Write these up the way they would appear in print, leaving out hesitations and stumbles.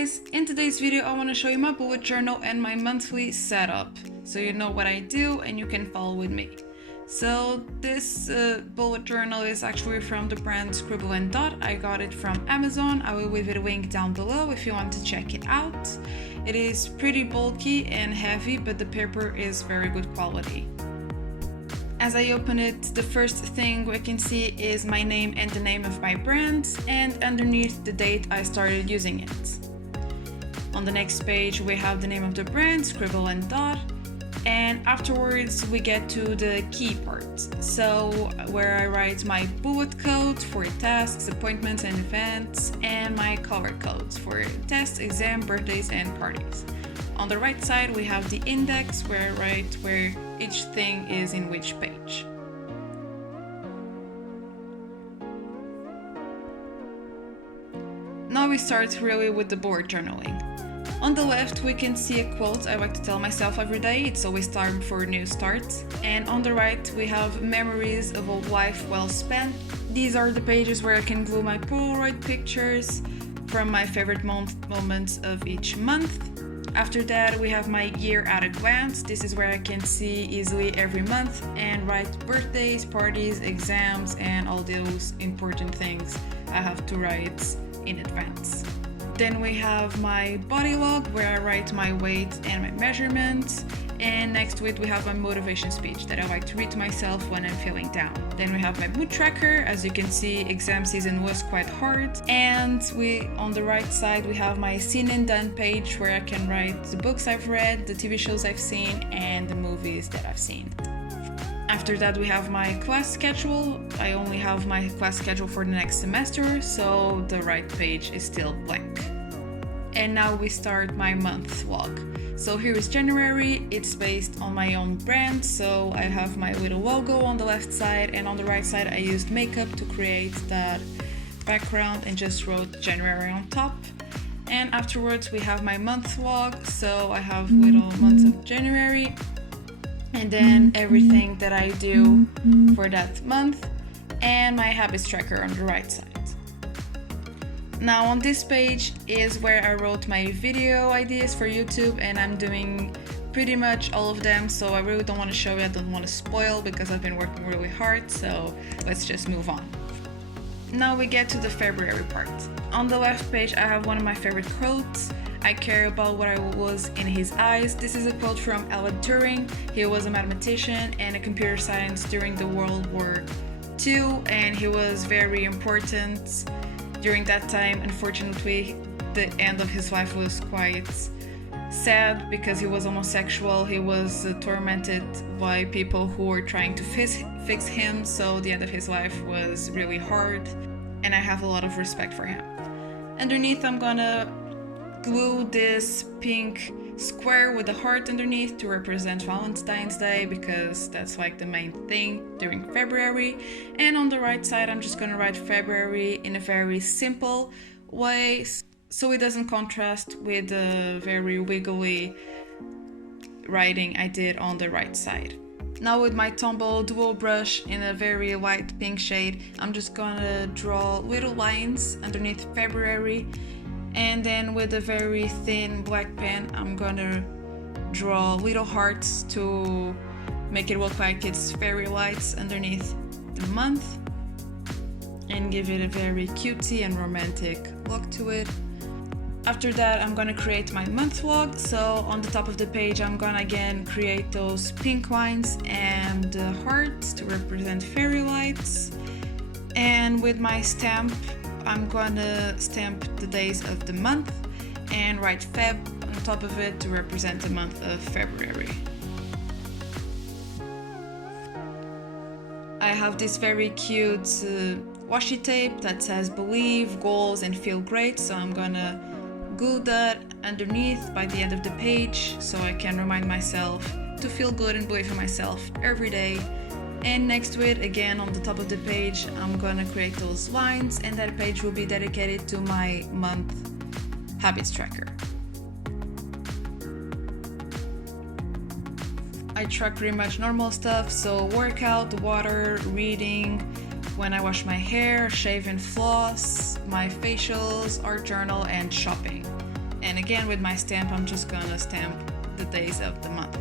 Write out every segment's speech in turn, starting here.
guys, in today's video I want to show you my bullet journal and my monthly setup, so you know what I do and you can follow with me. So this bullet journal is actually from the brand Scribble & Dot. I got it from Amazon. I will leave it a link down below if you want to check it out. It is pretty bulky and heavy, but the paper is very good quality. As I open it, the first thing we can see is my name and the name of my brand, and underneath the date I started using it. On the next page we have the name of the brand, Scribble & Dot, and afterwards we get to the key part, so where I write my bullet codes for tasks, appointments and events, and my color codes for tests, exam, birthdays and parties. On the right side we have the index where I write where each thing is in which page. Now we start really with the bullet journaling. On the left we can see a quote I like to tell myself every day. It's always time before a new start. And on the right we have memories of a life well spent. These are the pages where I can glue my Polaroid pictures from my favorite moments of each month. After that we have my year at a glance. This is where I can see easily every month and write birthdays, parties, exams and all those important things I have to write in advance. Then we have my body log where I write my weight and my measurements, and next to it we have my motivation speech that I like to read to myself when I'm feeling down. Then we have my mood tracker. As you can see, exam season was quite hard, and on the right side we have my seen and done page where I can write the books I've read, the TV shows I've seen and the movies that I've seen. After that we have my class schedule. I only have my class schedule for the next semester, so the right page is still blank. And now we start my month log. So here is January. It's based on my own brand, so I have my little logo on the left side, and on the right side I used makeup to create that background and just wrote January on top. And afterwards we have my month log, so I have little months of January and then everything that I do for that month, and my habits tracker on the right side. Now on this page is where I wrote my video ideas for YouTube, and I'm doing pretty much all of them, so I really don't want to show you, I don't want to spoil because I've been working really hard, so let's just move on. Now we get to the February part. On the left page I have one of my favorite quotes. I care about what I was in his eyes. This is a quote from Alan Turing. He was a mathematician and a computer science during the World War II, and he was very important during that time. Unfortunately, the end of his life was quite sad because he was homosexual. He was tormented by people who were trying to fix him, so the end of his life was really hard, and I have a lot of respect for him. Underneath I'm gonna glue this pink square with a heart underneath to represent Valentine's Day, because that's like the main thing during February. And on the right side I'm just gonna write February in a very simple way so it doesn't contrast with the very wiggly writing I did on the right side. Now with my Tombow dual brush in a very light pink shade, I'm just gonna draw little lines underneath February, and then with a very thin black pen I'm gonna draw little hearts to make it look like it's fairy lights underneath the month and give it a very cutesy and romantic look to it. After that I'm gonna create my month log, so on the top of the page I'm gonna again create those pink lines and hearts to represent fairy lights, and with my stamp I'm gonna stamp the days of the month and write Feb on top of it to represent the month of February. I have this very cute washi tape that says believe, goals and feel great, so I'm gonna glue that underneath by the end of the page so I can remind myself to feel good and believe in myself every day. And next to it, again on the top of the page, I'm gonna create those lines, and that page will be dedicated to my month habits tracker. I track pretty much normal stuff, so workout, water, reading, when I wash my hair, shave and floss, my facials, art journal and shopping. And again, with my stamp, I'm just gonna stamp the days of the month.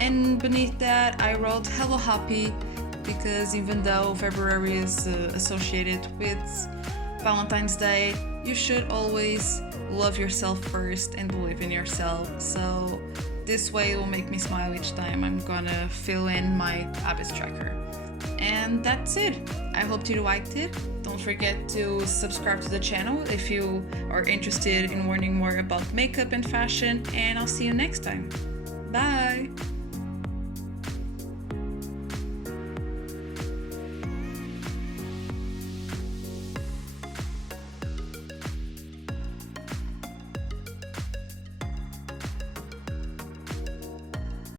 And beneath that, I wrote Hello Happy, because even though February is associated with Valentine's Day, you should always love yourself first and believe in yourself. So this way it will make me smile each time I'm gonna fill in my habits tracker. And that's it. I hope you liked it. Don't forget to subscribe to the channel if you are interested in learning more about makeup and fashion, and I'll see you next time. Bye!